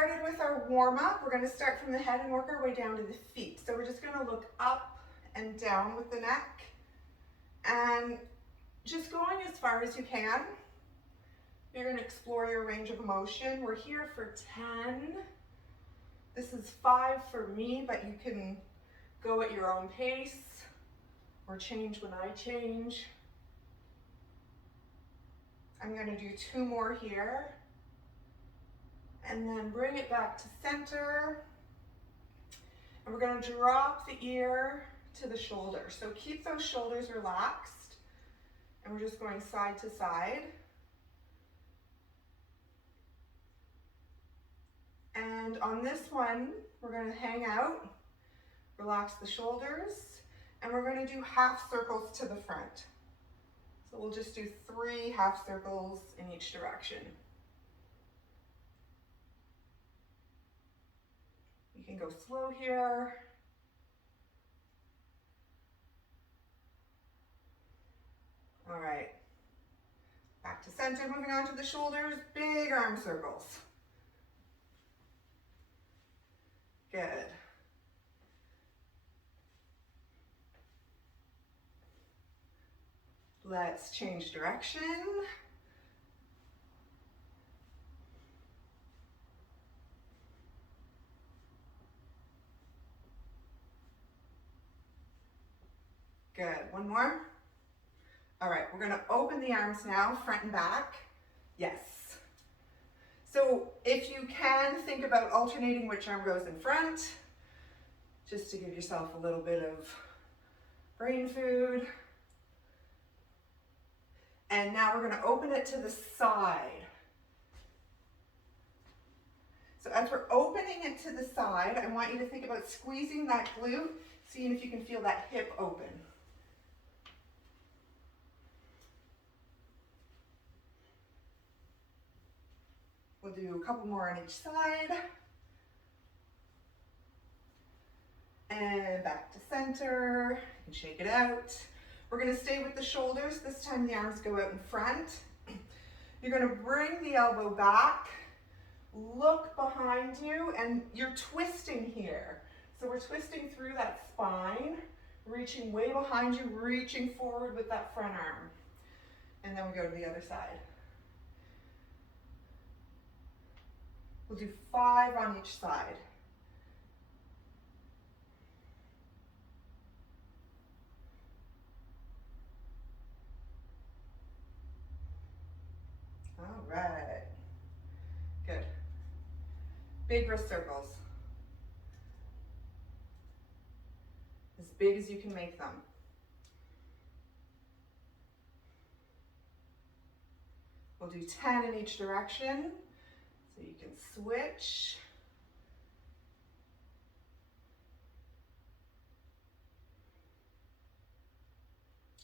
started with our warm-up. We're going to start from the head and work our way down to the feet. So we're just going to look up and down with the neck and just going as far as you can. You're going to explore your range of motion. We're here for 10. This is 5 for me, but you can go at your own pace or change when I change. I'm going to do 2 more here. And then bring it back to center. And we're going to drop the ear to the shoulder. So keep those shoulders relaxed. And we're just going side to side. And on this one, we're going to hang out, relax the shoulders, and we're going to do half circles to the front. So we'll just do 3 half circles in each direction. You can go slow here. All right. Back to center, moving on to the shoulders, big arm circles. Good. Let's change direction. Good, one more. All right, we're gonna open the arms now, front and back. Yes. So if you can, think about alternating which arm goes in front, just to give yourself a little bit of brain food. And now we're gonna open it to the side. So as we're opening it to the side, I want you to think about squeezing that glute, seeing if you can feel that hip open. We'll do a couple more on each side. And back to center, and shake it out. We're gonna stay with the shoulders. This time the arms go out in front. You're gonna bring the elbow back, look behind you, and you're twisting here. So we're twisting through that spine, reaching way behind you, reaching forward with that front arm. And then we go to the other side. We'll do 5 on each side. All right, good. Big wrist circles. As big as you can make them. We'll do 10 in each direction. So you can switch.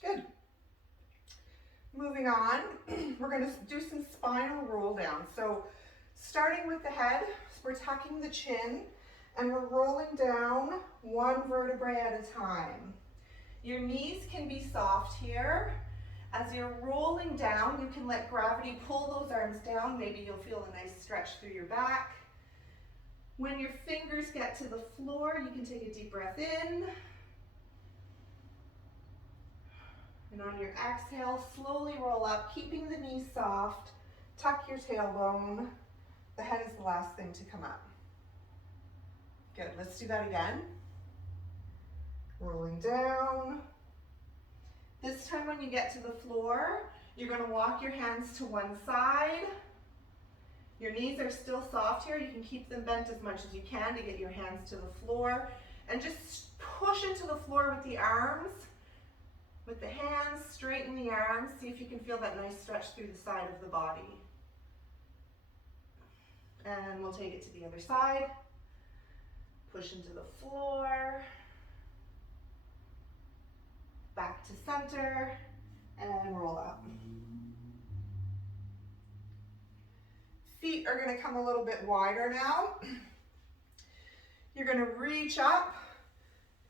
Good. Moving on, we're going to do some spinal roll down. So starting with the head, we're tucking the chin and we're rolling down 1 vertebrae at a time. Your knees can be soft here. As you're rolling down, you can let gravity pull those arms down. Maybe you'll feel a nice stretch through your back. When your fingers get to the floor, you can take a deep breath in. And on your exhale, slowly roll up, keeping the knees soft. Tuck your tailbone. The head is the last thing to come up. Good, let's do that again. Rolling down. This time when you get to the floor, you're going to walk your hands to one side. Your knees are still soft here. You can keep them bent as much as you can to get your hands to the floor. And just push into the floor with the arms. With the hands, straighten the arms. See if you can feel that nice stretch through the side of the body. And we'll take it to the other side. Push into the floor. Back to center. And roll up. Feet are going to come a little bit wider now. You're going to reach up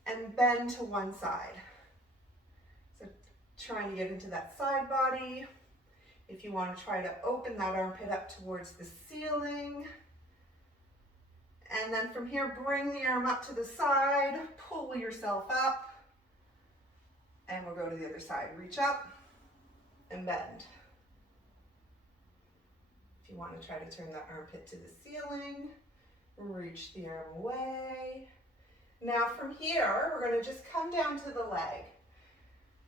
and bend to one side. So trying to get into that side body. If you want to try to open that armpit up towards the ceiling. And then from here, bring the arm up to the side, pull yourself up, and we'll go to the other side. Reach up and bend. If you want to try to turn that armpit to the ceiling, reach the arm away. Now from here, we're going to just come down to the leg.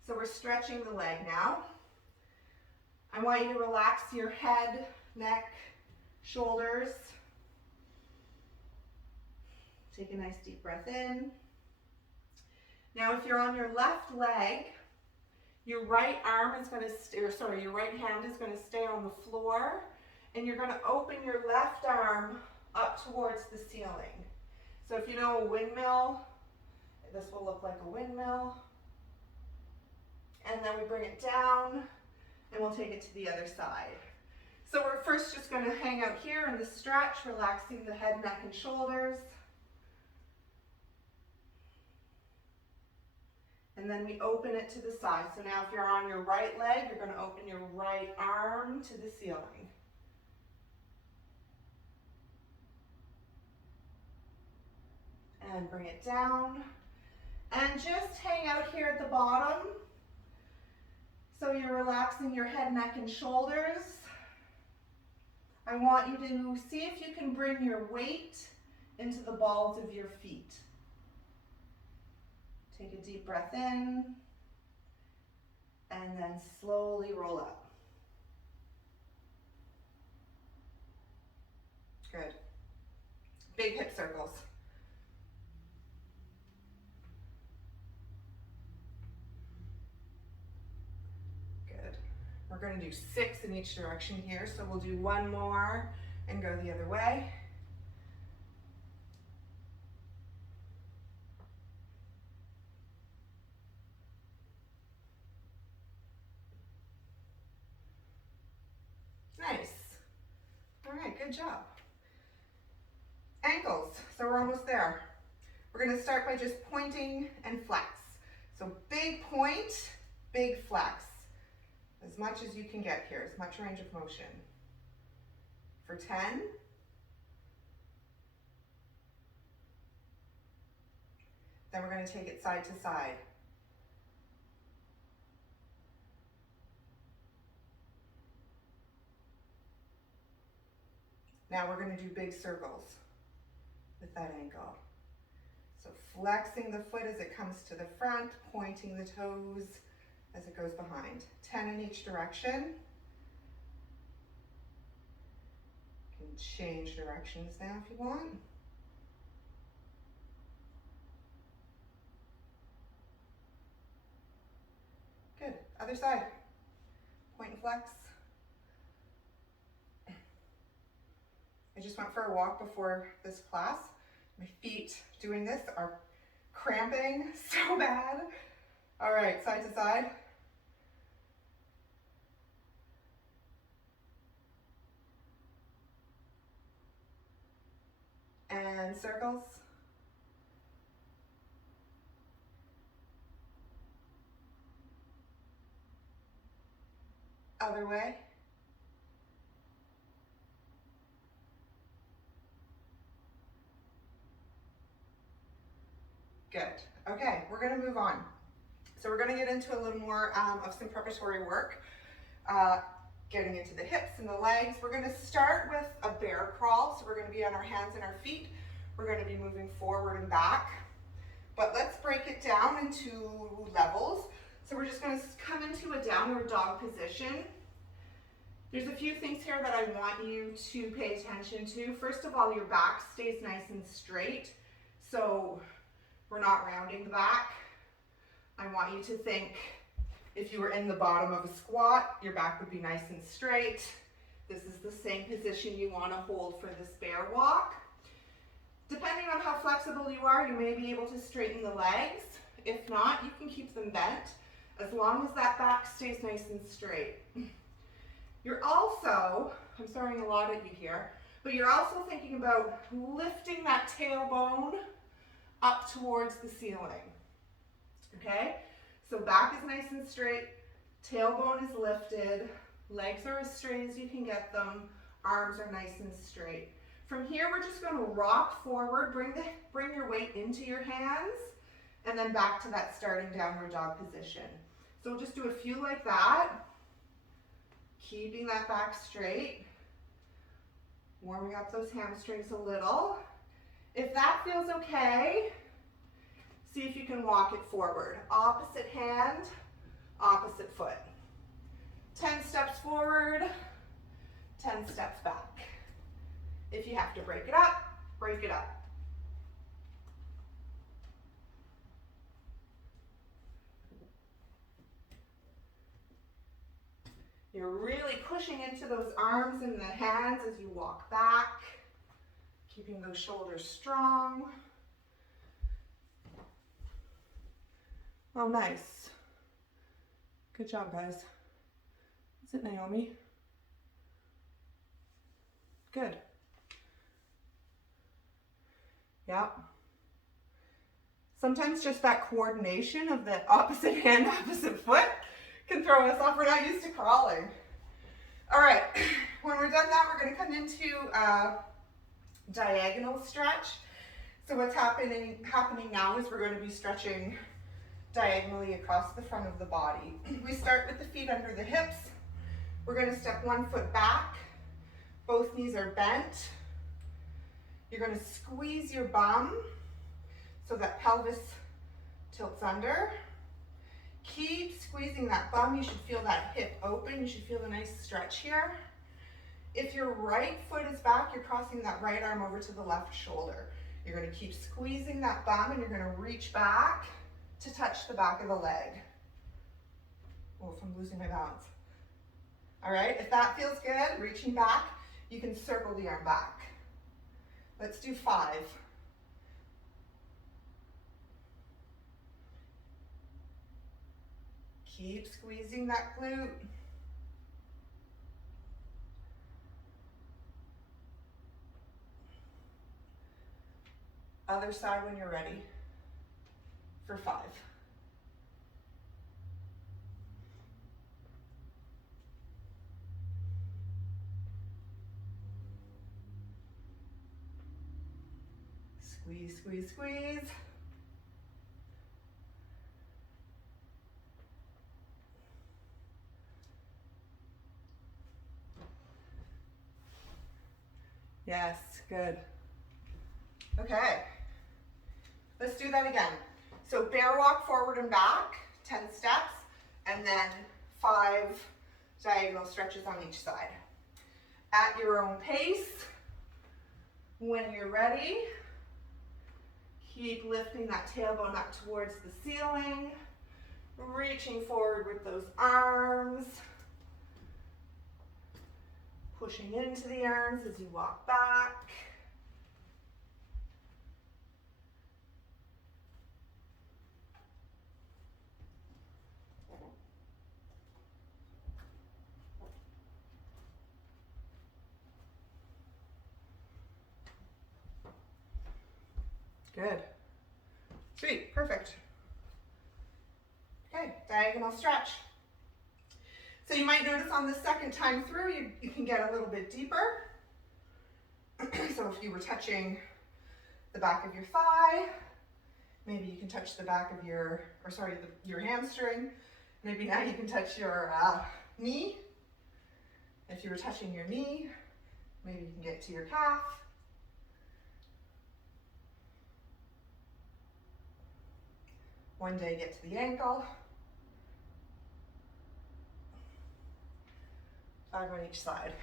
So we're stretching the leg now. I want you to relax your head, neck, shoulders. Take a nice deep breath in. Now if you're on your left leg, your right arm is going to, your right hand is going to stay on the floor, and you're going to open your left arm up towards the ceiling. So if you know a windmill, this will look like a windmill. And then we bring it down, and we'll take it to the other side. So we're first just going to hang out here in the stretch, relaxing the head, neck, and shoulders. And then we open it to the side. So now if you're on your right leg, you're going to open your right arm to the ceiling. And bring it down. And just hang out here at the bottom. So you're relaxing your head, neck, and shoulders. I want you to see if you can bring your weight into the balls of your feet. Take a deep breath in, and then slowly roll up. Good. Big hip circles. We're going to do 6 in each direction here, so we'll do 1 more and go the other way. Nice. All right, good job. Ankles, so we're almost there. We're going to start by just pointing and flex. So big point, big flex. As much as you can get here, as much range of motion. For 10. Then we're going to take it side to side. Now we're going to do big circles with that ankle. So flexing the foot as it comes to the front, pointing the toes as it goes behind. 10 in each direction. You can change directions now if you want. Good. Other side. Point and flex. I just went for a walk before this class. My feet doing this are cramping so bad. All right, side to side. And circles. Other way. Good. Okay, we're going to move on. So we're going to get into a little more of some preparatory work, getting into the hips and the legs. We're going to start with a bear crawl. So we're going to be on our hands and our feet. We're going to be moving forward and back. But let's break it down into levels. So we're just going to come into a downward dog position. There's a few things here that I want you to pay attention to. First of all, your back stays nice and straight. So we're not rounding the back. I want you to think if you were in the bottom of a squat, your back would be nice and straight. This is the same position you want to hold for this bear walk. Depending on how flexible you are, you may be able to straighten the legs. If not, you can keep them bent as long as that back stays nice and straight. You're also, I'm throwing a lot at you here, but you're also thinking about lifting that tailbone up towards the ceiling. Okay, so back is nice and straight, tailbone is lifted, legs are as straight as you can get them, arms are nice and straight. From here, we're just going to rock forward, bring your weight into your hands, and then back to that starting downward dog position. So we'll just do a few like that, keeping that back straight, warming up those hamstrings a little. If that feels okay, see if you can walk it forward. Opposite hand, opposite foot. 10 steps forward, 10 steps back. If you have to break it up, break it up. You're really pushing into those arms and the hands as you walk back, keeping those shoulders strong. Oh, nice. Good job, guys. Is it Naomi? Good. Yeah. Sometimes just that coordination of the opposite hand, opposite foot can throw us off. We're not used to crawling. All right, when we're done that, we're going to come into a diagonal stretch. So what's happening now is we're going to be stretching diagonally across the front of the body. We start with the feet under the hips. We're going to step one foot back. Both knees are bent. You're going to squeeze your bum so that pelvis tilts under. Keep squeezing that bum. You should feel that hip open. You should feel a nice stretch here. If your right foot is back, you're crossing that right arm over to the left shoulder. You're going to keep squeezing that bum and you're going to reach back to touch the back of the leg. Oh, if I'm losing my balance. All right, if that feels good, reaching back, you can circle the arm back. Let's do 5. Keep squeezing that glute. Other side when you're ready for 5. Squeeze, squeeze, squeeze. Yes, good. Okay, let's do that again. So bear walk forward and back, 10 steps, and then 5 diagonal stretches on each side. At your own pace, when you're ready, keep lifting that tailbone up towards the ceiling, reaching forward with those arms, pushing into the arms as you walk back. Good. Sweet, perfect. Okay, diagonal stretch. So you might notice on the second time through, you can get a little bit deeper. So if you were touching the back of your thigh, maybe you can touch the back of your hamstring. Maybe now you can touch your knee. If you were touching your knee, maybe you can get to your calf. One day get to the ankle. 5 on each side.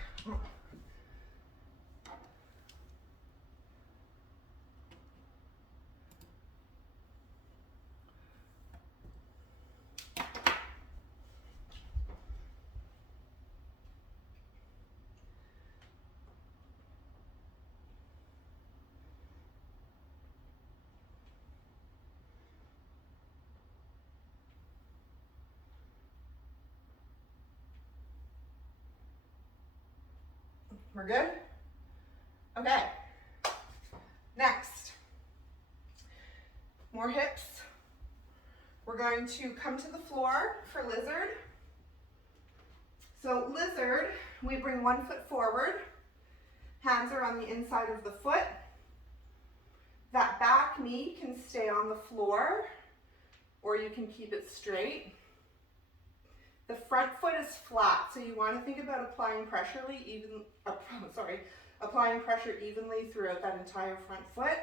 We're good? Okay. Next, more hips. We're going to come to the floor for lizard. So lizard, we bring one foot forward, Hands are on the inside of the foot. That back knee can stay on the floor, or you can keep it straight. The front foot is flat, so you want to think about applying pressure evenly throughout that entire front foot.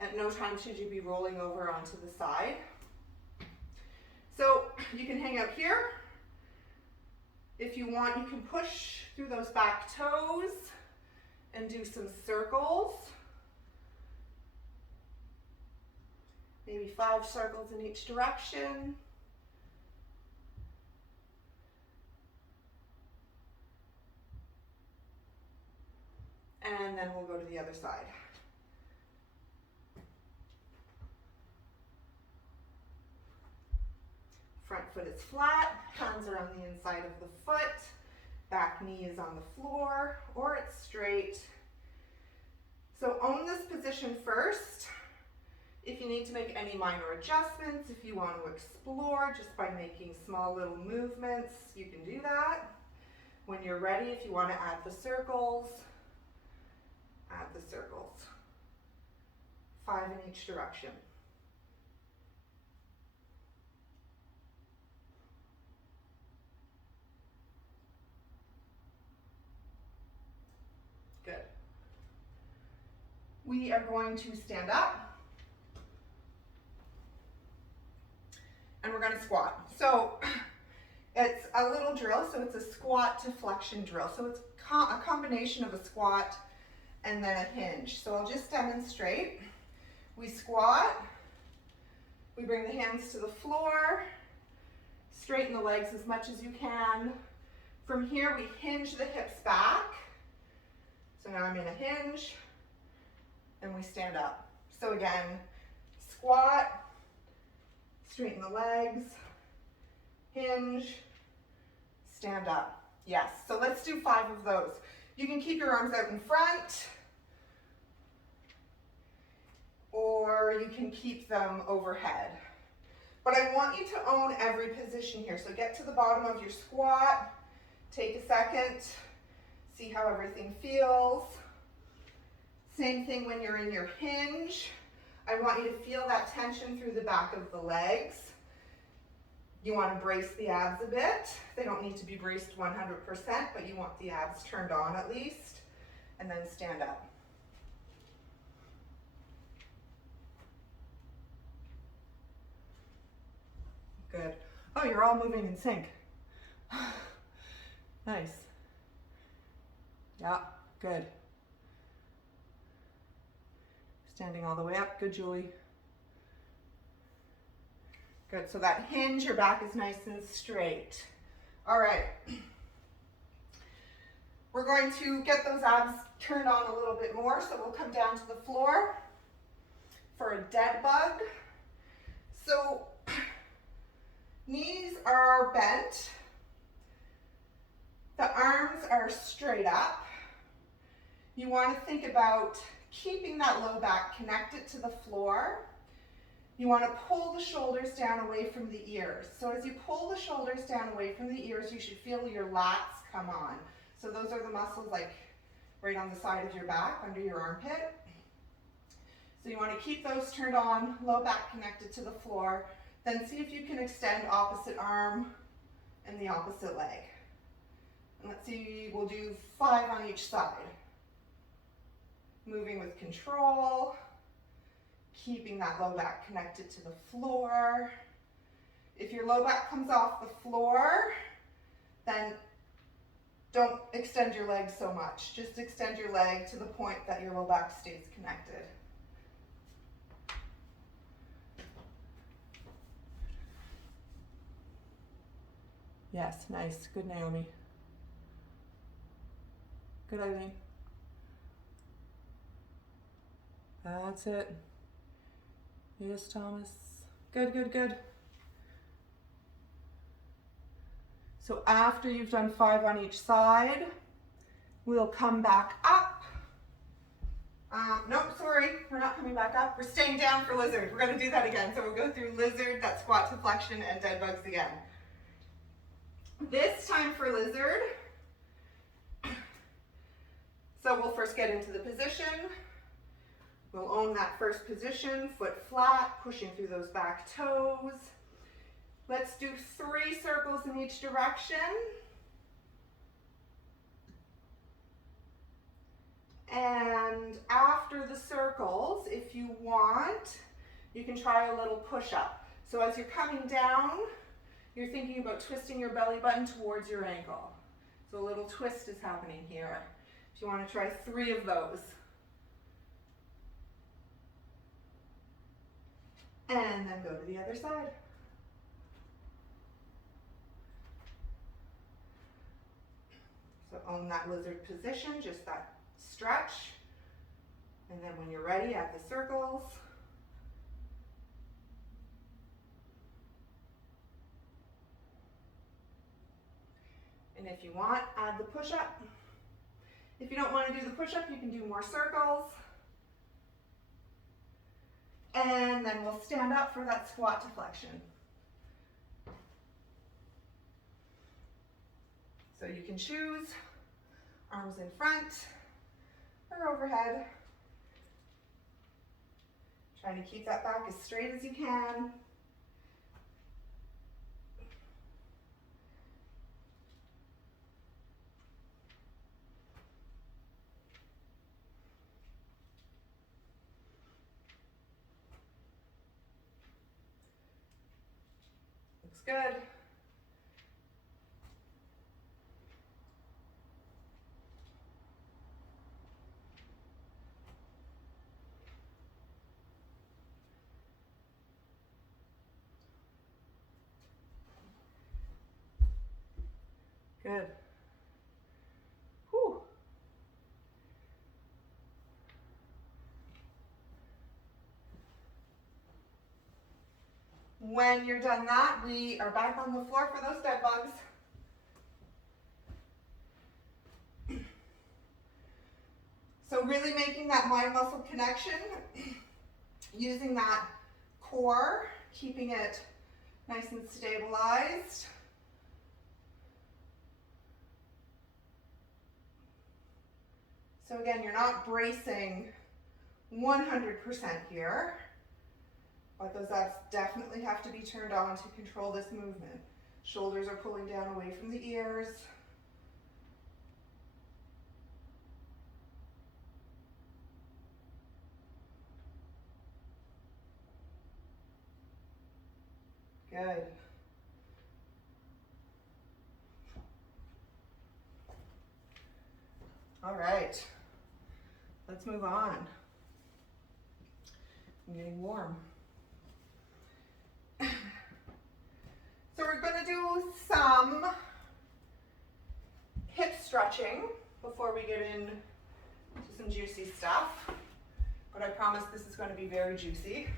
At no time should you be rolling over onto the side. So you can hang out here. If you want, you can push through those back toes and do some circles. Maybe 5 circles in each direction. And then we'll go to the other side. Front foot is flat, hands are on the inside of the foot, back knee is on the floor, or it's straight. So own this position first. If you need to make any minor adjustments, if you want to explore just by making small little movements, you can do that. When you're ready, if you want to add the circles, add the circles. 5 in each direction. Good. We are going to stand up and we're going to squat. So it's a little drill, so it's a squat to flexion drill. So it's a combination of a squat and then a hinge. So I'll just demonstrate. We squat, we bring the hands to the floor, straighten the legs as much as you can. From here we hinge the hips back. So now I'm in a hinge and we stand up. So again, squat, straighten the legs, hinge, stand up. Yes, so let's do 5 of those. You can keep your arms out in front, or you can keep them overhead. But I want you to own every position here. So get to the bottom of your squat, take a second, see how everything feels. Same thing when you're in your hinge. I want you to feel that tension through the back of the legs. You want to brace the abs a bit. They don't need to be braced 100%, but you want the abs turned on at least. And then stand up. Good. Oh, you're all moving in sync. Nice. Yeah, good. Standing all the way up. Good, Julie. Good. So that hinge, your back is nice and straight. All right. We're going to get those abs turned on a little bit more. So we'll come down to the floor for a dead bug. So knees are bent. The arms are straight up. You want to think about keeping that low back connected to the floor. You want to pull the shoulders down away from the ears. So as you pull the shoulders down away from the ears, you should feel your lats come on. So those are the muscles like right on the side of your back, under your armpit. So you want to keep those turned on, low back connected to the floor. Then see if you can extend opposite arm and the opposite leg. And let's see, we'll do 5 on each side. Moving with control, keeping that low back connected to the floor. If your low back comes off the floor, then don't extend your leg so much. Just extend your leg to the point that your low back stays connected. Yes, nice. Good, Naomi. Good, Eileen. That's it. Yes, Thomas. Good, good, good. So after you've done 5 on each side, we'll come back up. Nope, sorry, we're not coming back up. We're staying down for lizard. We're going to do that again. So we'll go through lizard, that squat to flexion, and dead bugs again. This time for lizard, So we'll first get into the position. We'll own that first position, foot flat, pushing through those back toes. Let's do 3 circles in each direction. And after the circles, if you want, you can try a little push-up. So as you're coming down, you're thinking about twisting your belly button towards your ankle. So a little twist is happening here. If you want to try 3 of those. And then go to the other side. So own that lizard position, just that stretch. And then when you're ready, add the circles. And if you want, add the push-up. If you don't want to do the push-up, you can do more circles. And then we'll stand up for that squat to flexion. So you can choose arms in front or overhead. Trying to keep that back as straight as you can. Looks good. Good. Whew. When you're done that, we are back on the floor for those bed bugs. So really making that mind muscle connection, using that core, keeping it nice and stabilized. So again, you're not bracing 100% here, but those abs definitely have to be turned on to control this movement. Shoulders are pulling down away from the ears. Good. All right, let's move on. I'm getting warm. So we're going to do some hip stretching before we get into some juicy stuff. But I promise this is going to be very juicy.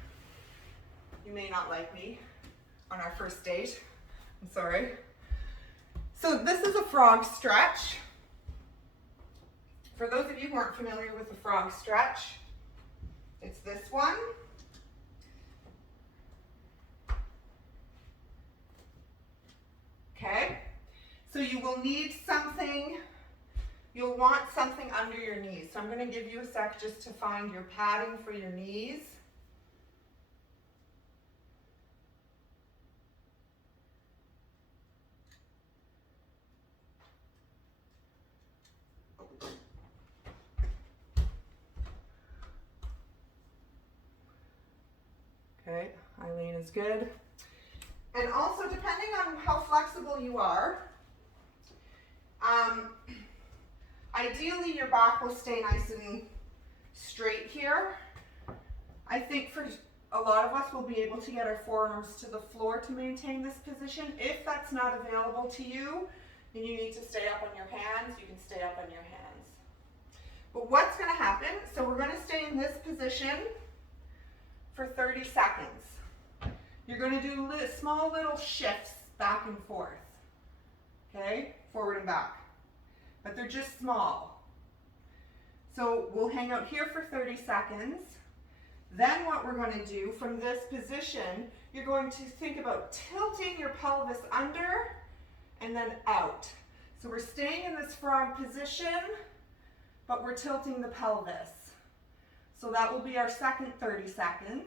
You may not like me on our first date. I'm sorry. So this is a frog stretch. For those of you who aren't familiar with the frog stretch, it's this one. Okay, so you will need something, you'll want something under your knees. So I'm going to give you a sec just to find your padding for your knees. Okay, Eileen is good. And also, depending on how flexible you are, ideally your back will stay nice and straight here. I think for a lot of us, we'll be able to get our forearms to the floor to maintain this position. If that's not available to you, then you need to stay up on your hands. You can stay up on your hands. But what's going to happen, so we're going to stay in this position for 30 seconds. You're going to do small little shifts back and forth, okay? Forward and back, but they're just small. So we'll hang out here for 30 seconds. Then what we're going to do from this position, you're going to think about tilting your pelvis under and then out. So we're staying in this frog position but we're tilting the pelvis. So that will be our second 30 seconds.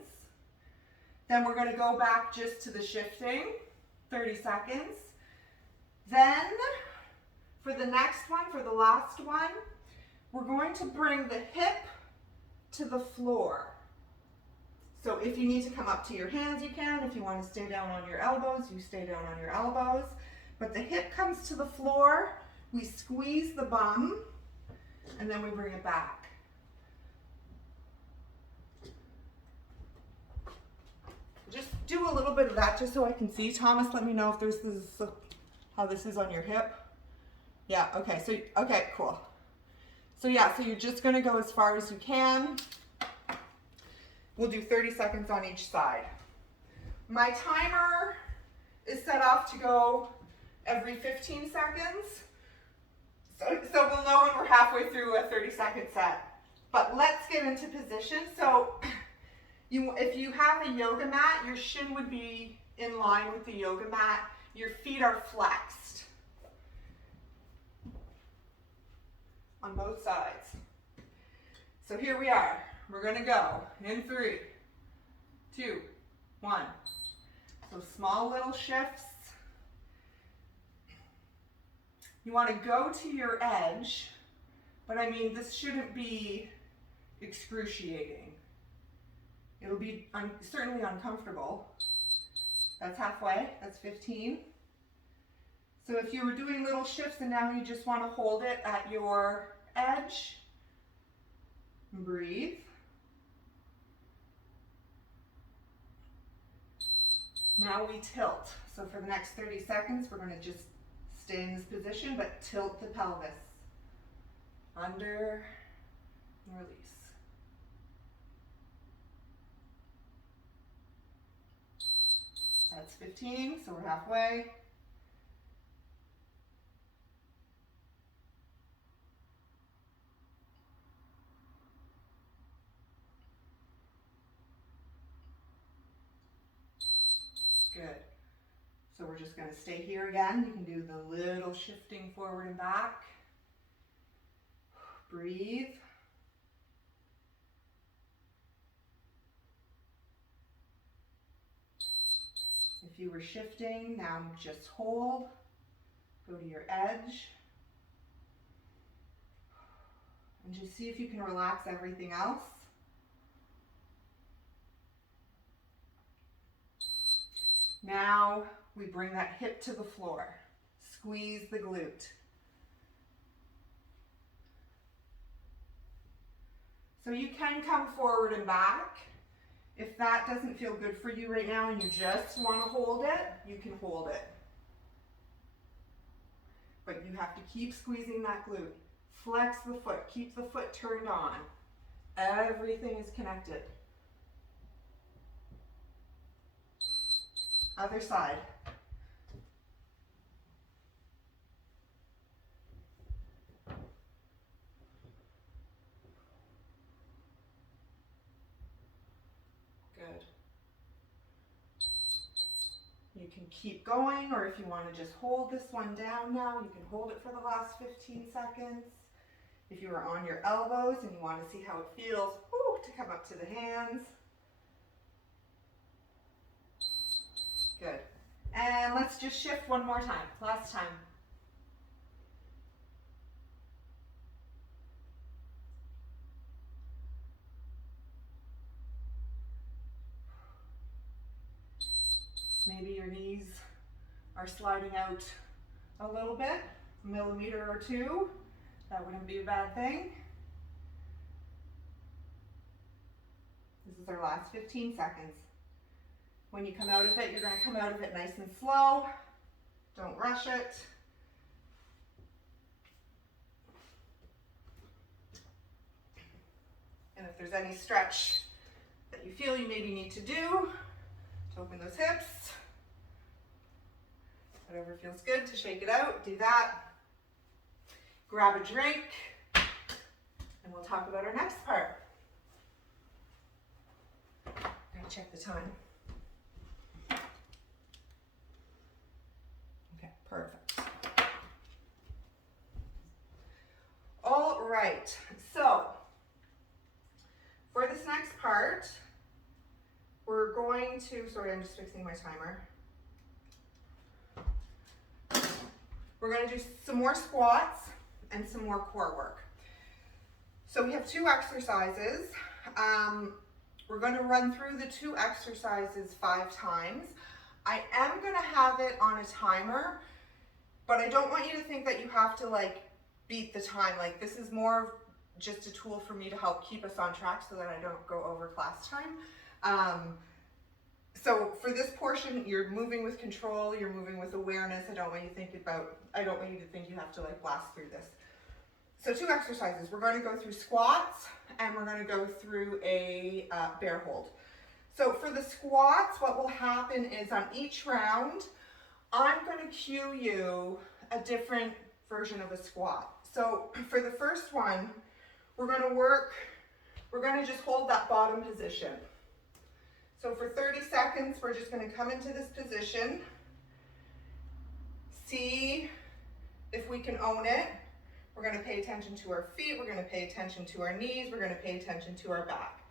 Then we're going to go back just to the shifting, 30 seconds. Then for the next one, for the last one, we're going to bring the hip to the floor. So if you need to come up to your hands, you can. If you want to stay down on your elbows, you stay down on your elbows. But the hip comes to the floor, we squeeze the bum, and then we bring it back. Just do a little bit of that just so I can see. Thomas, let me know if there's this, how this is on your hip. Yeah, okay, so, okay, cool. So yeah, so you're just gonna go as far as you can. We'll do 30 seconds on each side. My timer is set off to go every 15 seconds. So we'll know when we're halfway through a 30-second set. But let's get into position. So if you have a yoga mat, your shin would be in line with the yoga mat. Your feet are flexed on both sides. So here we are. We're gonna go in 3, 2, 1. So small little shifts. You want to go to your edge, but I mean, this shouldn't be excruciating. It'll be certainly uncomfortable. That's halfway, that's 15. So if you were doing little shifts and now you just want to hold it at your edge, breathe. Now we tilt. So for the next 30 seconds, we're going to just stay in this position, but tilt the pelvis. Under, release. That's 15, so we're halfway. Good. So we're just going to stay here again. You can do the little shifting forward and back. Breathe. If you were shifting, now just hold. Go to your edge. And just see if you can relax everything else. Now we bring that hip to the floor. Squeeze the glute. So you can come forward and back. If that doesn't feel good for you right now and you just want to hold it, you can hold it. But you have to keep squeezing that glute. Flex the foot. Keep the foot turned on. Everything is connected. Other side. Good. You can keep going, or if you want to just hold this one down now, you can hold it for the last 15 seconds. If you are on your elbows and you want to see how it feels, to come up to the hands. Good. And let's just shift one more time. Last time. Maybe your knees are sliding out a little bit, a millimeter or two. That wouldn't be a bad thing. This is our last 15 seconds. When you come out of it, you're going to come out of it nice and slow. Don't rush it. And if there's any stretch that you feel you maybe need to do to open those hips, whatever feels good to shake it out, do that. Grab a drink, and we'll talk about our next part. I'm going to check the time. Okay, perfect. All right, part, we're going to, sorry, I'm just fixing my timer. We're going to do some more squats and some more core work. So we have 2 exercises. We're going to run through the 2 exercises 5 times. I am going to have it on a timer, but I don't want you to think that you have to like beat the time. Like, this is more of just a tool for me to help keep us on track so that I don't go over class time. So for this portion, you're moving with control, you're moving with awareness. I don't want you to think you have to like blast through this. So 2 exercises. We're going to go through squats and we're going to go through a bear hold. So for the squats, what will happen is on each round, I'm going to cue you a different version of a squat. So for the first one, we're going to just hold that bottom position. So for 30 seconds, we're just going to come into this position, see if we can own it. We're going to pay attention to our feet, we're going to pay attention to our knees, we're going to pay attention to our back.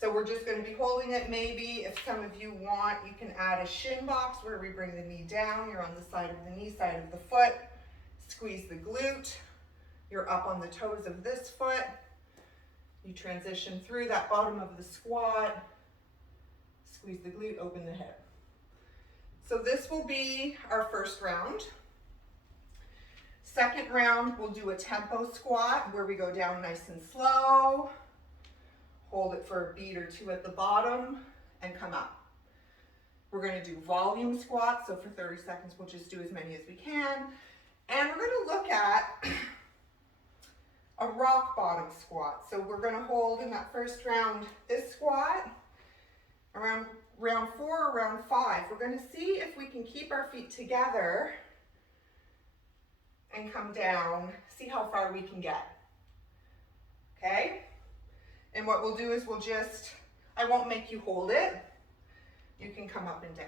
So we're just going to be holding it. Maybe if some of you want, you can add a shin box where we bring the knee down. You're on the side of the knee, side of the foot. Squeeze the glute. You're up on the toes of this foot. You transition through that bottom of the squat. Squeeze the glute, open the hip. So this will be our first round. Second round, we'll do a tempo squat where we go down nice and slow. Hold it for a beat or 2 at the bottom and come up. We're going to do volume squats. So for 30 seconds, we'll just do as many as we can. And we're going to look at a rock bottom squat. So we're going to hold in that first round this squat. Around round 4 or round 5, we're going to see if we can keep our feet together and come down, see how far we can get. Okay? And what we'll do is I won't make you hold it. You can come up and down.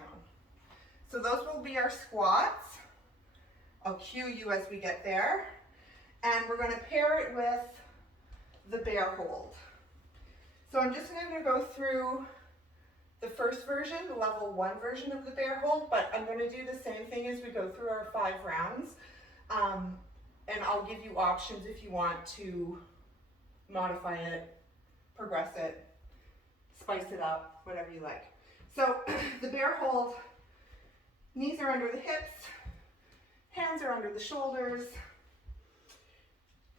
So those will be our squats. I'll cue you as we get there. And we're going to pair it with the bear hold. So I'm just going to go through the first version, the level 1 version of the bear hold, but I'm going to do the same thing as we go through our 5 rounds. And I'll give you options if you want to modify it, progress it, spice it up, whatever you like. So the bear hold, knees are under the hips, hands are under the shoulders.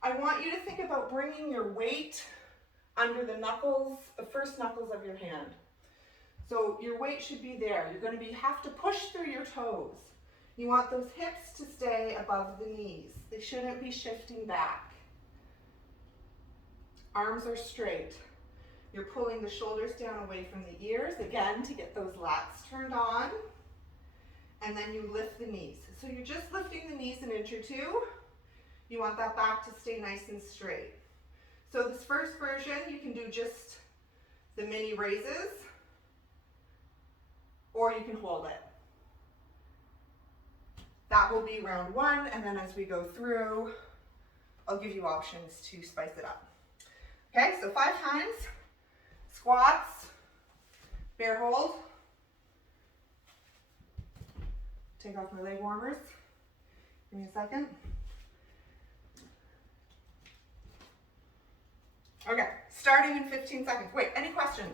I want you to think about bringing your weight under the knuckles, the first knuckles of your hand. So your weight should be there. You're going to have to push through your toes. You want those hips to stay above the knees. They shouldn't be shifting back. Arms are straight. You're pulling the shoulders down away from the ears, again, to get those lats turned on. And then you lift the knees. So you're just lifting the knees an inch or 2. You want that back to stay nice and straight. So this first version, you can do just the mini raises, or you can hold it. That will be round 1, and then as we go through, I'll give you options to spice it up. Okay, so 5 times, squats, bear hold. Take off my leg warmers. Give me a second. Okay, starting in 15 seconds. Wait, any questions?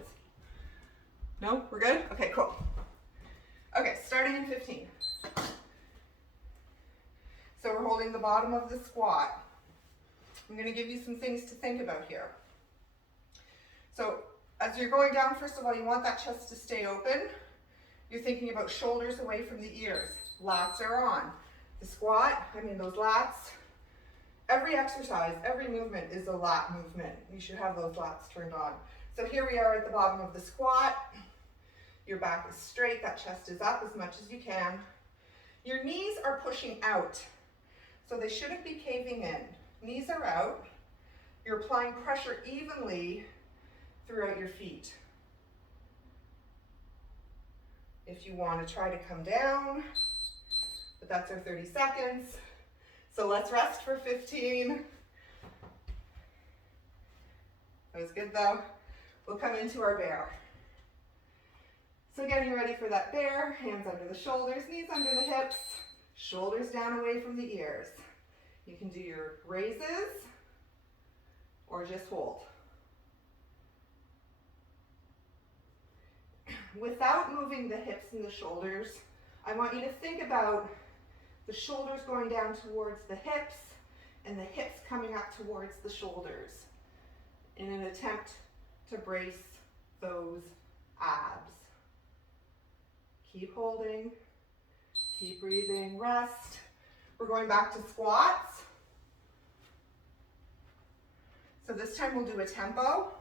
No, we're good? Okay, cool. Okay, starting in 15. So we're holding the bottom of the squat. I'm going to give you some things to think about here. So as you're going down, first of all, you want that chest to stay open. You're thinking about shoulders away from the ears. Lats are on. The squat, those lats. Every exercise, every movement is a lat movement. You should have those lats turned on. So here we are at the bottom of the squat. Your back is straight, that chest is up as much as you can. Your knees are pushing out, so they shouldn't be caving in. Knees are out. You're applying pressure evenly throughout your feet. If you want to try to come down, but that's our 30 seconds. So let's rest for 15. That was good though. we'll come into our bear. So getting ready for that bear, hands under the shoulders, knees under the hips, shoulders down away from the ears. You can do your raises or just hold. Without moving the hips and the shoulders, I want you to think about the shoulders going down towards the hips and the hips coming up towards the shoulders in an attempt to brace those abs. Keep holding, keep breathing, rest. We're going back to squats. So this time we'll do a tempo.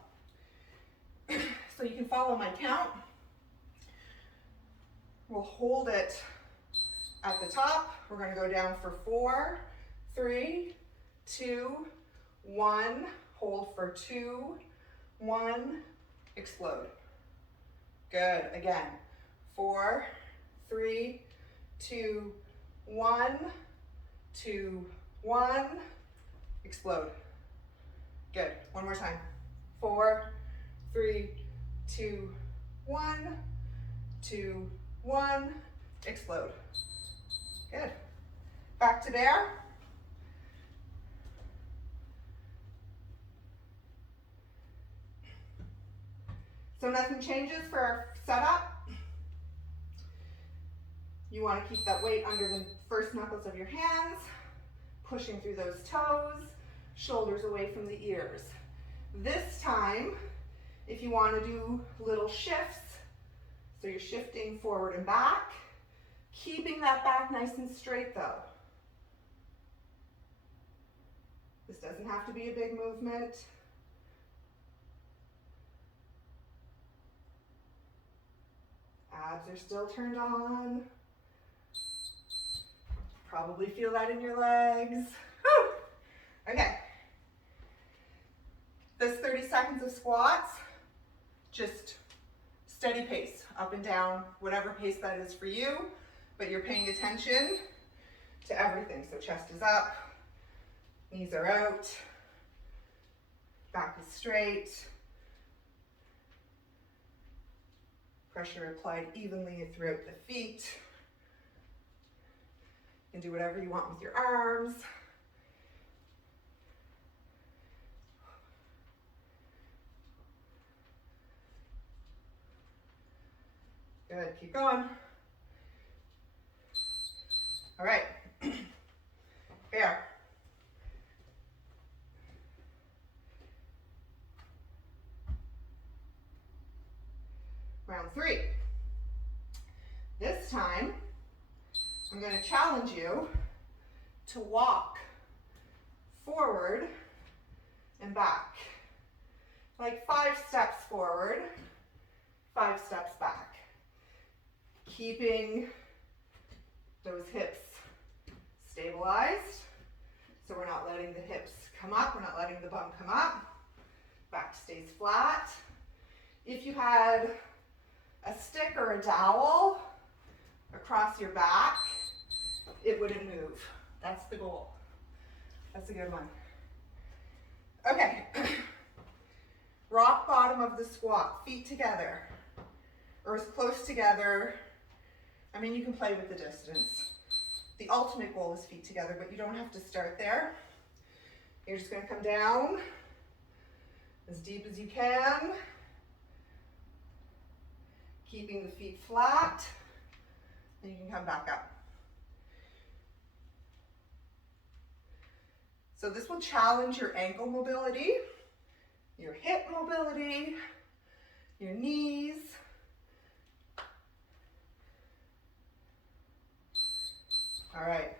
So you can follow my count. We'll hold it at the top. We're going to go down for 4, 3, 2, 1. Hold for 2, 1. Explode. Good. Again. 4, 3, 2, 1. 2, 1. Explode. Good. One more time. 4, 3, 2, 1. 2, 1. Explode. Good. Back to bear. So nothing changes for our setup. You want to keep that weight under the first knuckles of your hands, pushing through those toes, shoulders away from the ears. This time, if you want to do little shifts, so you're shifting forward and back, keeping that back nice and straight though. This doesn't have to be a big movement. Abs are still turned on. Probably feel that in your legs. Whew. Okay. This 30 seconds of squats, just steady pace, up and down, whatever pace that is for you, but you're paying attention to everything. So chest is up, knees are out, back is straight, pressure applied evenly throughout the feet. You can do whatever you want with your arms. Good, keep going. All right, bear. Round 3. This time, I'm going to challenge you to walk forward and back. Like 5 steps forward, 5 steps back. Keeping those hips stabilized. So we're not letting the hips come up, we're not letting the bum come up. Back stays flat. If you had a stick or a dowel across your back, it wouldn't move. That's the goal. That's a good one. Okay. Rock bottom of the squat, feet together, or as close together. I mean, you can play with the distance. The ultimate goal is feet together, but you don't have to start there. You're just going to come down as deep as you can, keeping the feet flat, and you can come back up. So this will challenge your ankle mobility, your hip mobility, your knees. All right.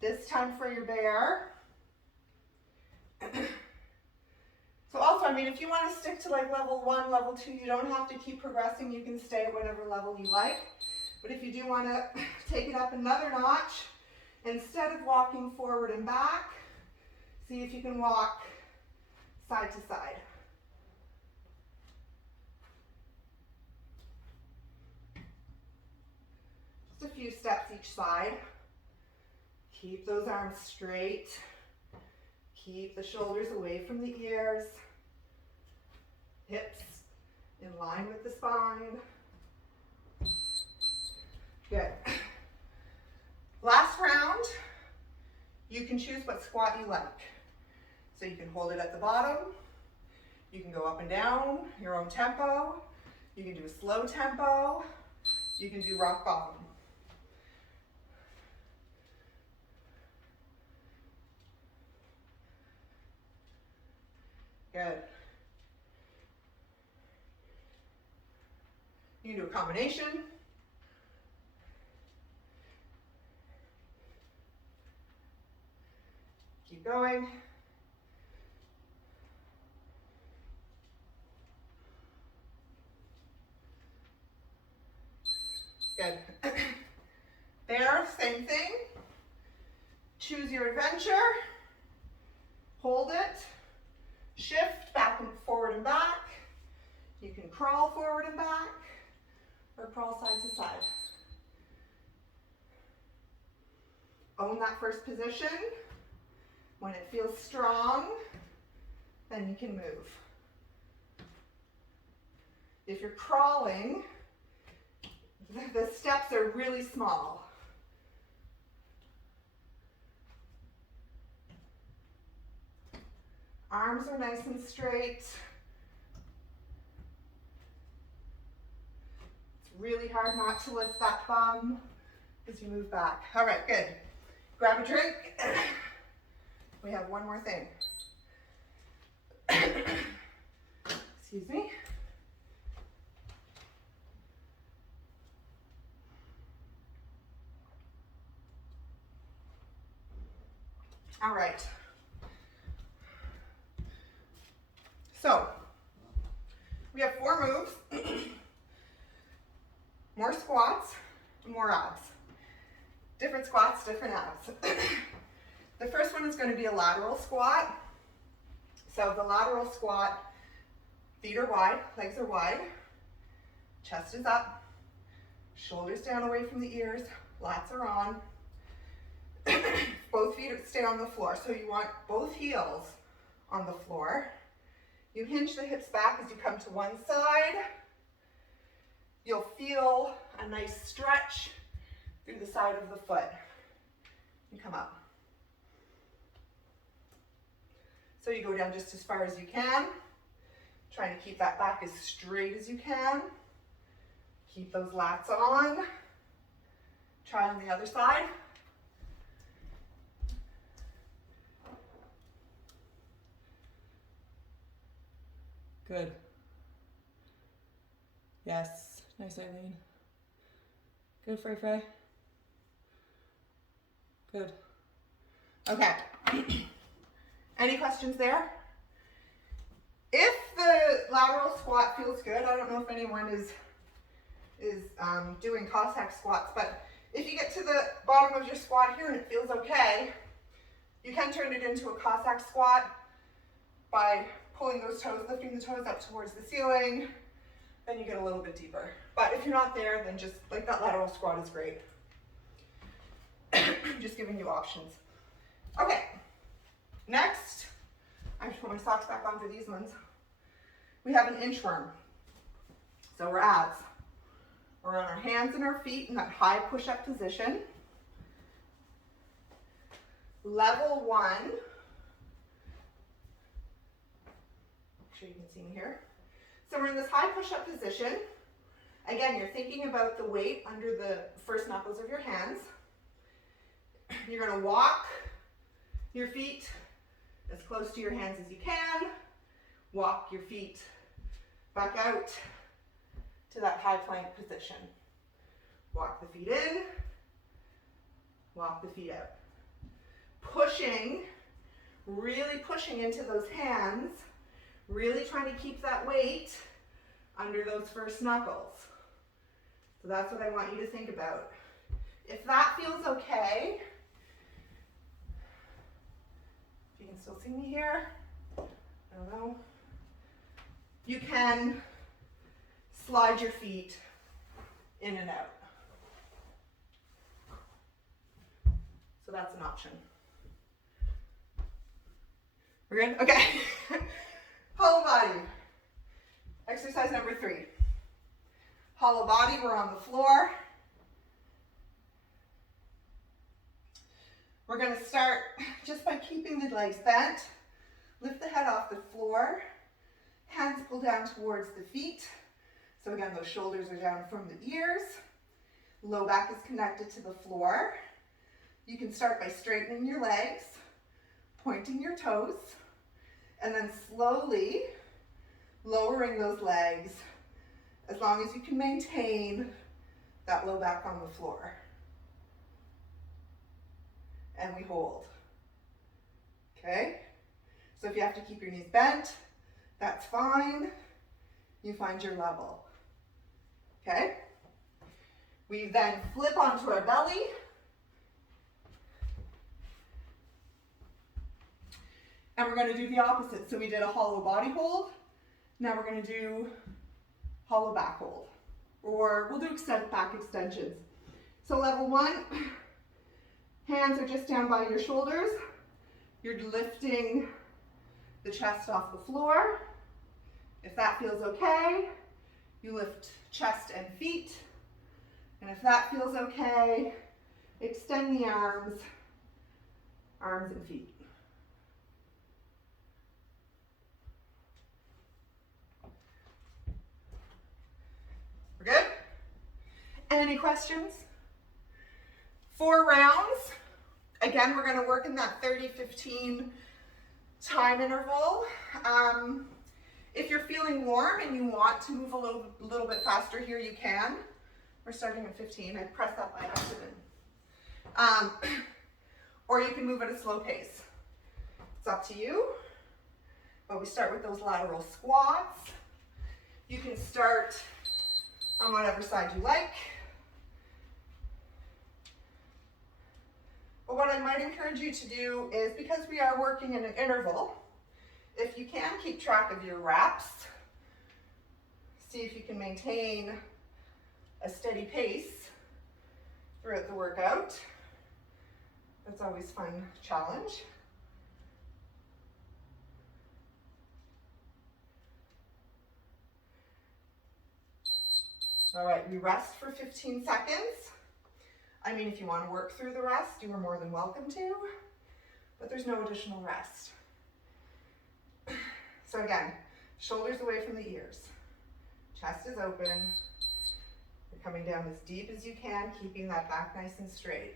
This time for your bear. So also, I mean, if you want to stick to like level 1, level 2, you don't have to keep progressing. You can stay at whatever level you like. But if you do want to take it up another notch, instead of walking forward and back, see if you can walk side to side. Just a few steps each side. Keep those arms straight. Keep the shoulders away from the ears. Hips in line with the spine. Good. Last round, you can choose what squat you like. So you can hold it at the bottom. You can go up and down, your own tempo. You can do a slow tempo. You can do rock bottom. Good. You can do a combination. Keep going. Good. There, same thing. Choose your adventure. Hold it. Shift back and forward and back. You can crawl forward and back or crawl side to side. Own that first position. When it feels strong, then you can move. If you're crawling, the steps are really small. Arms are nice and straight. It's really hard not to lift that thumb as you move back. All right, good. Grab a drink. We have one more thing. Excuse me. All right. So, we have 4 moves. More squats, more abs. Different squats, different abs. The first one is going to be a lateral squat. So the lateral squat, feet are wide, legs are wide, chest is up, shoulders down away from the ears, lats are on. Both feet stay on the floor. So you want both heels on the floor. You hinge the hips back as you come to one side. You'll feel a nice stretch through the side of the foot. You come up. So you go down just as far as you can, trying to keep that back as straight as you can. Keep those lats on. Try on the other side. Good. Yes, nice Eileen. Good, Frey Frey. Good. Okay. Any questions there? If the lateral squat feels good, I don't know if anyone is doing Cossack squats, but if you get to the bottom of your squat here and it feels okay, you can turn it into a Cossack squat by pulling those toes, lifting the toes up towards the ceiling, then you get a little bit deeper. But if you're not there, then just like that lateral squat is great. Just giving you options. Okay, next, I have to put my socks back on for these ones. We have an inchworm. So we're abs. We're on our hands and our feet in that high push-up position. Level 1. Make sure you can see me here. So we're in this high push-up position. Again, you're thinking about the weight under the first knuckles of your hands. You're going to walk your feet as close to your hands as you can. Walk your feet back out to that high plank position. Walk the feet in. Walk the feet out. Pushing, really pushing into those hands. Really trying to keep that weight under those first knuckles. So that's what I want you to think about. If that feels okay, if you can still see me here, I don't know. You can slide your feet in and out. So that's an option. We're good? Okay. Hollow body. Exercise number 3. Hollow body, we're on the floor. We're going to start just by keeping the legs bent. Lift the head off the floor. Hands pull down towards the feet. So again, those shoulders are down from the ears. Low back is connected to the floor. You can start by straightening your legs, pointing your toes, and then slowly lowering those legs as long as you can maintain that low back on the floor. And we hold. Okay? So if you have to keep your knees bent, that's fine. You find your level. Okay? We then flip onto our belly. And we're going to do the opposite. So we did a hollow body hold. Now we're going to do hollow back hold. Or we'll do back extensions. So level 1, hands are just down by your shoulders. You're lifting the chest off the floor. If that feels okay, you lift chest and feet. And if that feels okay, extend the arms and feet. We're good? Any questions? 4 rounds. Again, we're going to work in that 30-15 time interval. If you're feeling warm and you want to move a little bit faster here, you can. We're starting at 15. I pressed that by accident. Or you can move at a slow pace. It's up to you. But we start with those lateral squats. You can start on whatever side you like. But what I might encourage you to do is, because we are working in an interval, if you can keep track of your reps, see if you can maintain a steady pace throughout the workout. That's always a fun challenge. All right, we rest for 15 seconds. I mean, if you want to work through the rest, you are more than welcome to, but there's no additional rest. So again, shoulders away from the ears. Chest is open. You're coming down as deep as you can, keeping that back nice and straight.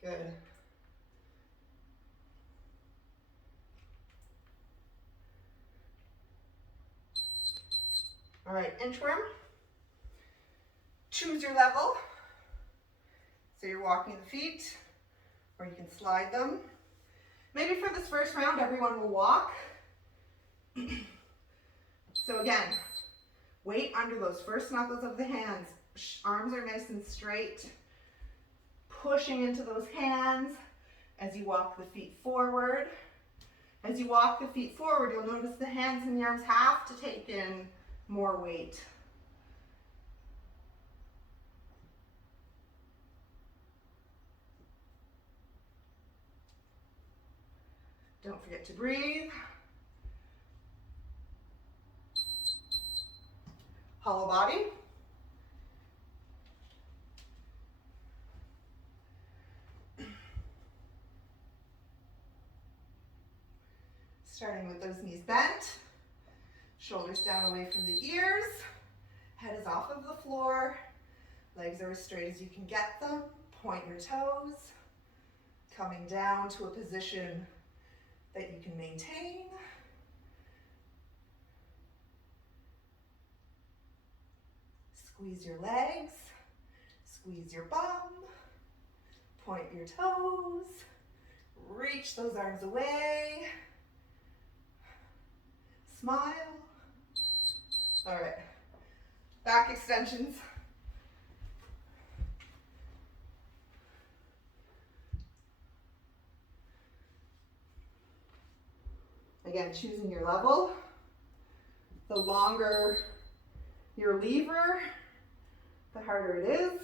Good. All right, inchworm. Choose your level. So you're walking the feet, or you can slide them. Maybe for this first round, everyone will walk. So again, weight under those first knuckles of the hands. Arms are nice and straight. Pushing into those hands as you walk the feet forward. As you walk the feet forward, you'll notice the hands and the arms have to take in more weight. Don't forget to breathe. Hollow body. Starting with those knees bent, shoulders down away from the ears, head is off of the floor, legs are as straight as you can get them, point your toes, coming down to a position that you can maintain. Squeeze your legs, squeeze your bum, point your toes, reach those arms away. Smile. All right, back extensions. Again, choosing your level. The longer your lever, the harder it is.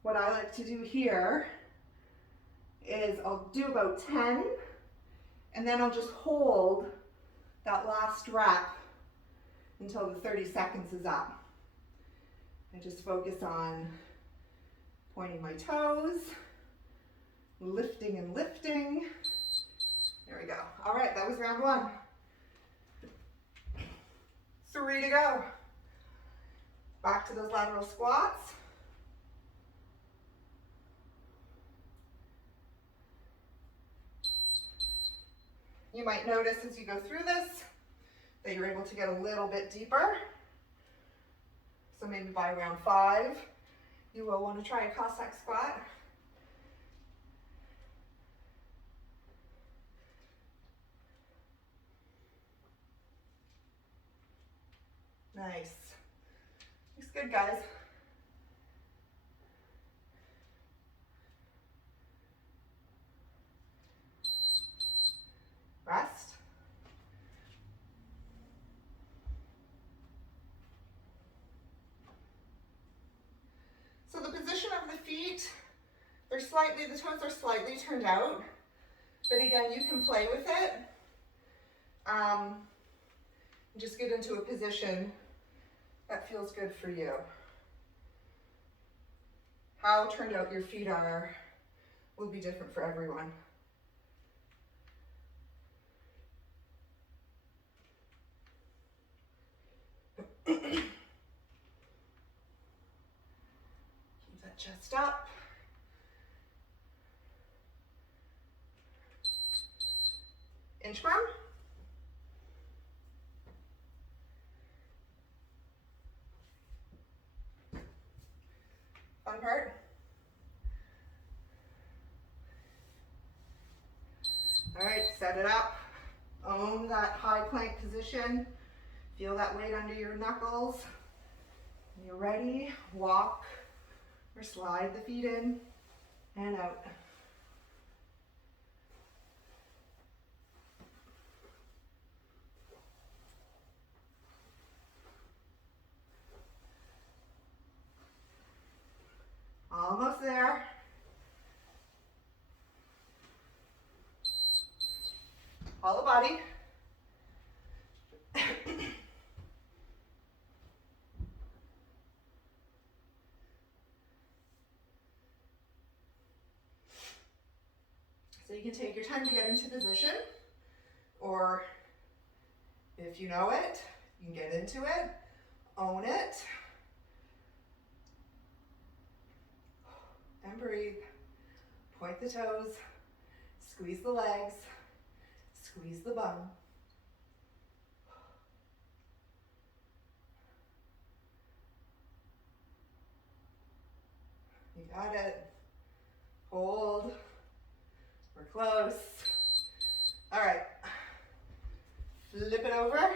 What I like to do here is I'll do about 10, and then I'll just hold that last rep until the 30 seconds is up. I just focus on pointing my toes, lifting and lifting. There we go. All right, that was round 1. 3 to go. Back to those lateral squats. You might notice as you go through this that you're able to get a little bit deeper. So maybe by round 5, you will want to try a Cossack squat. Nice. Looks good, guys. Rest. So the position of the feet, the toes are slightly turned out, but again, you can play with it. Just get into a position that feels good for you. How turned out your feet are will be different for everyone. Keep that chest up. Inchworm. Fun part. All right, set it up. Own that high plank position. Feel that weight under your knuckles. When you're ready, walk or slide the feet in and out. Almost there. Hollow body. So you can take your time to get into position, or if you know it, you can get into it, own it, and breathe. Point the toes, squeeze the legs, squeeze the bum. You got it. Hold. We're close. All right. Flip it over.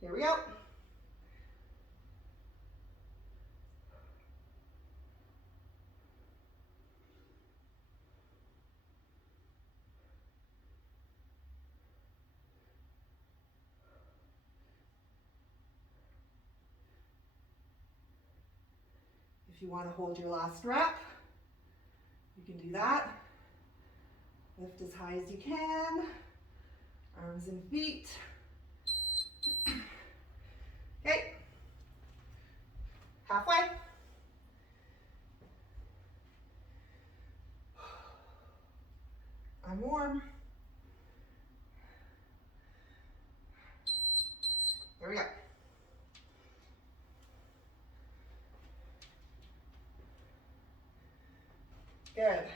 Here we go. If you want to hold your last rep, you can do that. Lift as high as you can, arms and feet. Okay, halfway. I'm warm. There we go. Good.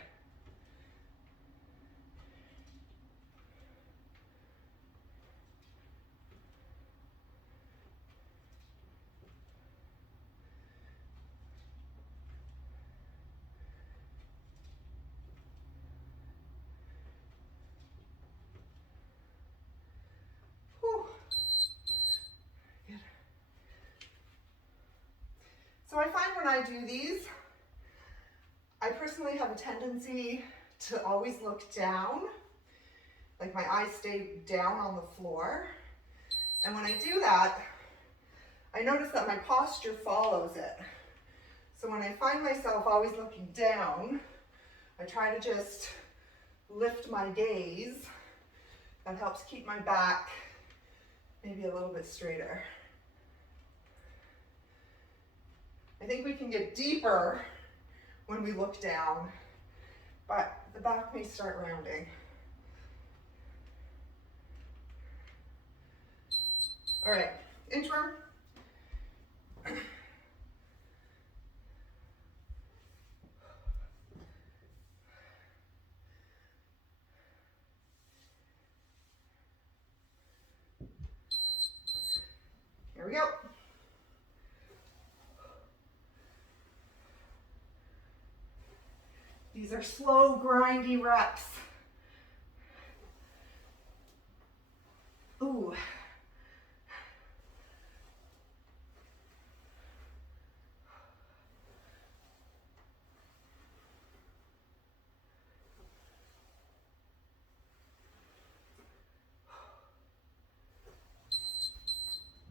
when I do these, I personally have a tendency to always look down, like my eyes stay down on the floor. And when I do that, I notice that my posture follows it. So when I find myself always looking down, I try to just lift my gaze. That helps keep my back maybe a little bit straighter. I think we can get deeper when we look down, but the back may start rounding. All right, inchworm. Here we go. These are slow, grindy reps. Ooh.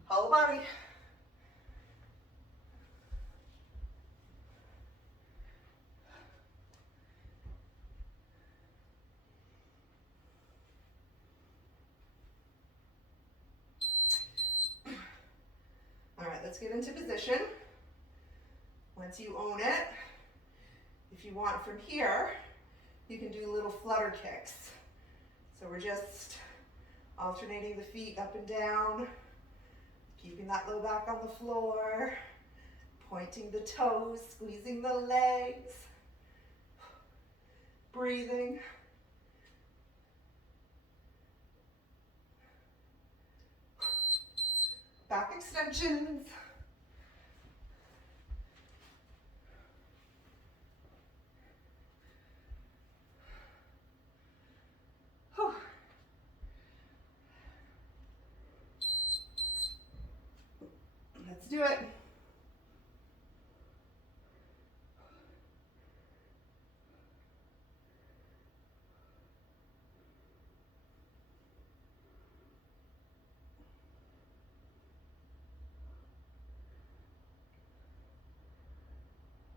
Whole body. All right, let's get into position. Once you own it, if you want from here, you can do little flutter kicks. So we're just alternating the feet up and down, keeping that low back on the floor, pointing the toes, squeezing the legs, breathing. Back extensions. Whew. Let's do it.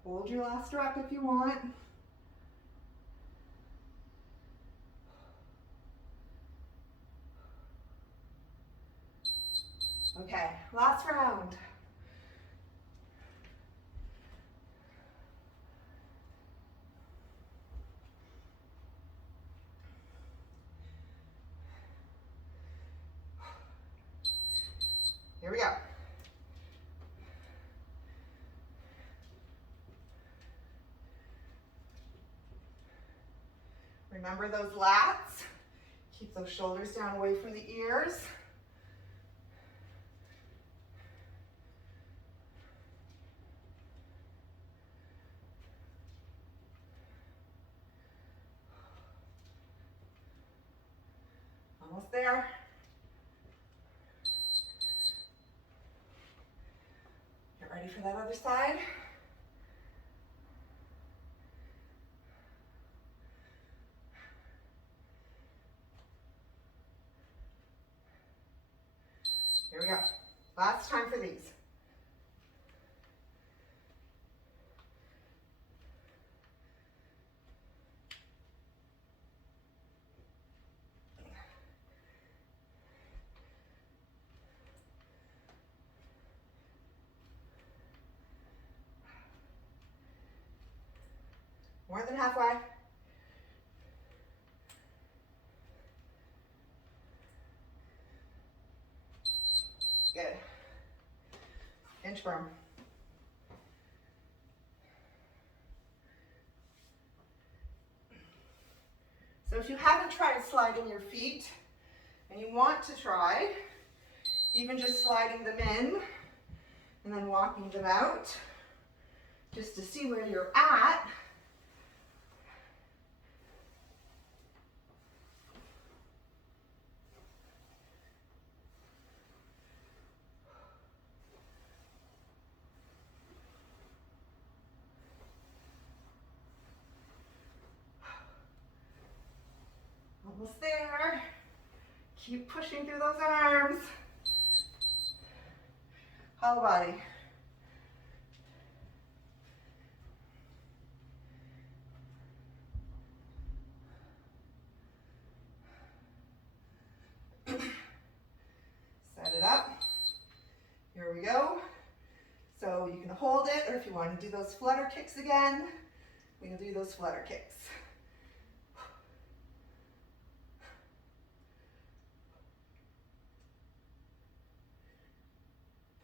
Hold your last rep if you want. Okay, last round. Here we go. Remember those lats. Keep those shoulders down away from the ears. Almost there. Get ready for that other side. Here we go. Last time for these. More than halfway. Good. Inchworm. So if you haven't tried sliding your feet and you want to try, even just sliding them in and then walking them out, just to see where you're at. Almost there. Keep pushing through those arms. Hollow body. Set it up. Here we go. So you can hold it, or if you want to do those flutter kicks again, we can do those flutter kicks.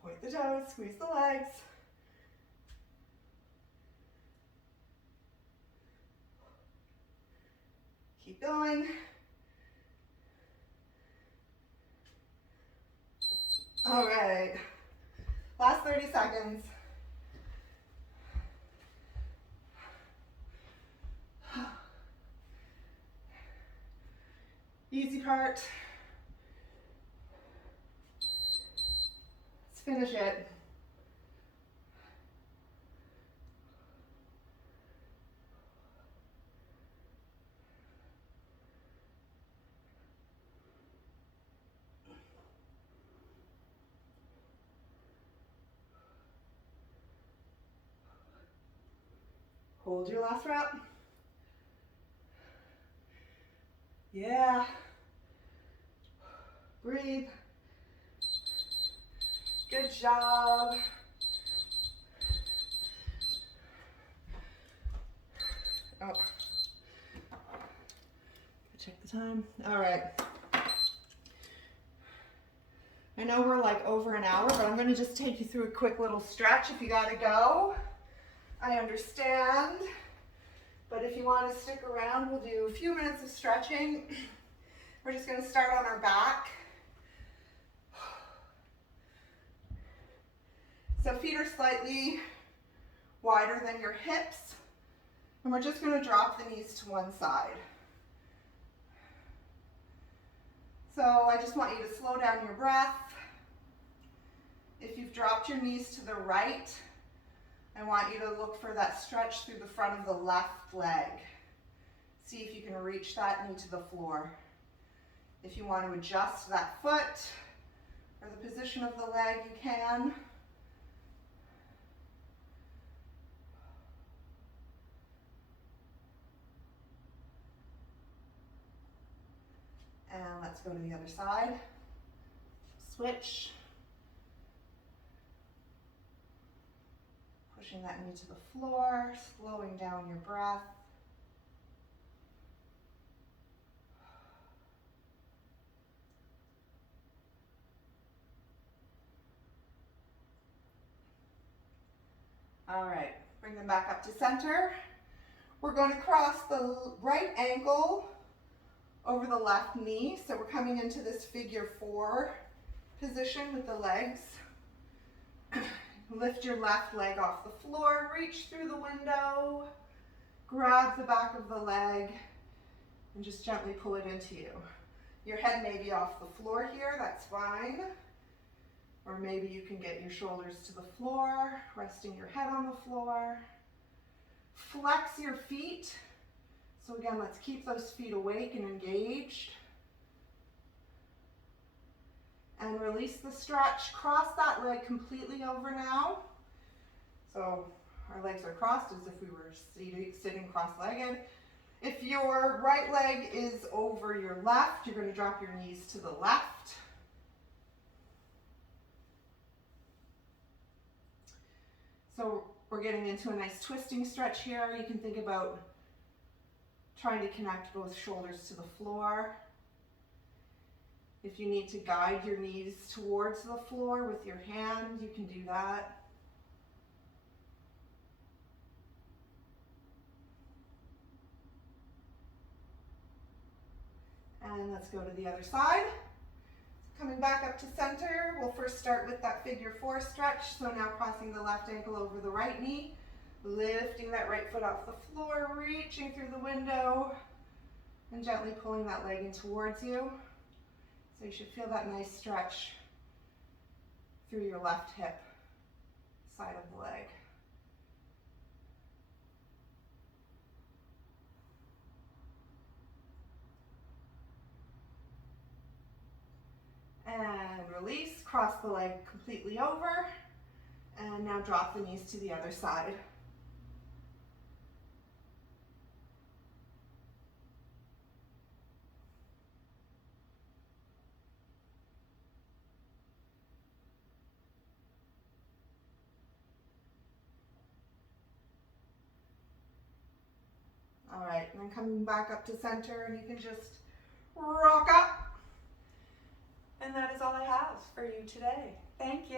Point the toes, squeeze the legs. Keep going. All right, last 30 seconds. Easy part. Let's finish it. Hold your last rep. Yeah. Breathe. Good job. Oh. Check the time. All right. I know we're like over an hour, but I'm going to just take you through a quick little stretch if you got to go. I understand, but if you want to stick around, we'll do a few minutes of stretching. We're just going to start on our back. So feet are slightly wider than your hips, and we're just going to drop the knees to one side. So I just want you to slow down your breath. If you've dropped your knees to the right, I want you to look for that stretch through the front of the left leg. See if you can reach that knee to the floor. If you want to adjust that foot or the position of the leg, you can. And let's go to the other side. Switch. Pushing that knee to the floor, slowing down your breath. All right, bring them back up to center. We're going to cross the right ankle over the left knee. So we're coming into this figure 4 position with the legs. Lift your left leg off the floor, reach through the window, grab the back of the leg, and just gently pull it into you. Your head may be off the floor here, that's fine. Or maybe you can get your shoulders to the floor, resting your head on the floor. Flex your feet. So again, let's keep those feet awake and engaged. And release the stretch. Cross that leg completely over now. So our legs are crossed as if we were sitting cross-legged. If your right leg is over your left, you're going to drop your knees to the left. So we're getting into a nice twisting stretch here. You can think about trying to connect both shoulders to the floor. If you need to guide your knees towards the floor with your hand, you can do that. And let's go to the other side. Coming back up to center, we'll first start with that figure 4 stretch. So now crossing the left ankle over the right knee, lifting that right foot off the floor, reaching through the window, and gently pulling that leg in towards you. So you should feel that nice stretch through your left hip, side of the leg. release, cross the leg completely over, and now drop the knees to the other side. All right, and then coming back up to center, and you can just rock up. And that is all I have for you today. Thank you.